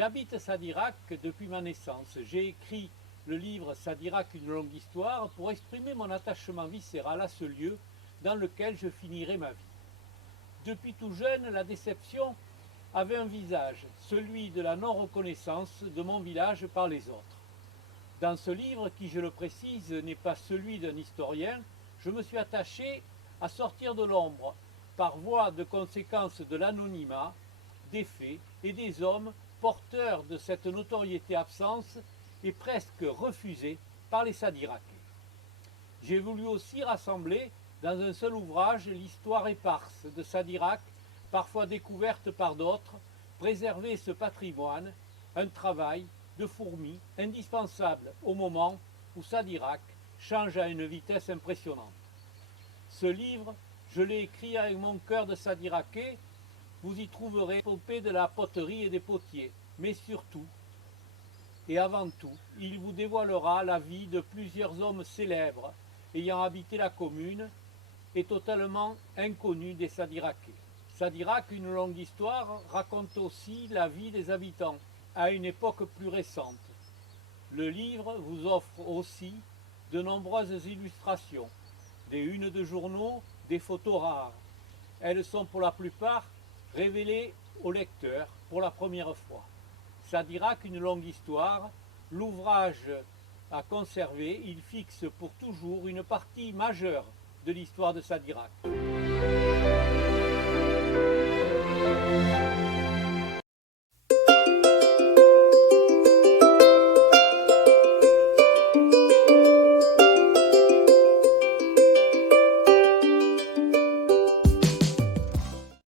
J'habite Sadirac depuis ma naissance. J'ai écrit le livre Sadirac, une longue histoire pour exprimer mon attachement viscéral à ce lieu dans lequel je finirai ma vie. Depuis tout jeune, la déception avait un visage, celui de la non-reconnaissance de mon village par les autres. Dans ce livre, qui, je le précise, n'est pas celui d'un historien, je me suis attaché à sortir de l'ombre, par voie de conséquence de l'anonymat, des faits et des hommes porteurs de cette notoriété absente et presque refusée par les Sadiracais. J'ai voulu aussi rassembler dans un seul ouvrage l'histoire éparse de Sadirac, parfois découverte par d'autres, préserver ce patrimoine, un travail de fourmi indispensable au moment où Sadirac change à une vitesse impressionnante. Ce livre, je l'ai écrit avec mon cœur de Sadiracais. Vous y trouverez l'épopée de la poterie et des potiers, mais surtout, et avant tout, il vous dévoilera la vie de plusieurs hommes célèbres ayant habité la commune et totalement inconnus des Sadiracais. Sadirac, une longue histoire, raconte aussi la vie des habitants à une époque plus récente. Le livre vous offre aussi de nombreuses illustrations, des unes de journaux, des photos rares. Elles sont pour la plupart révélées au lecteur pour la première fois. Sadirac, une longue histoire, l'ouvrage à conserver, il fixe pour toujours une partie majeure de l'histoire de Sadirac.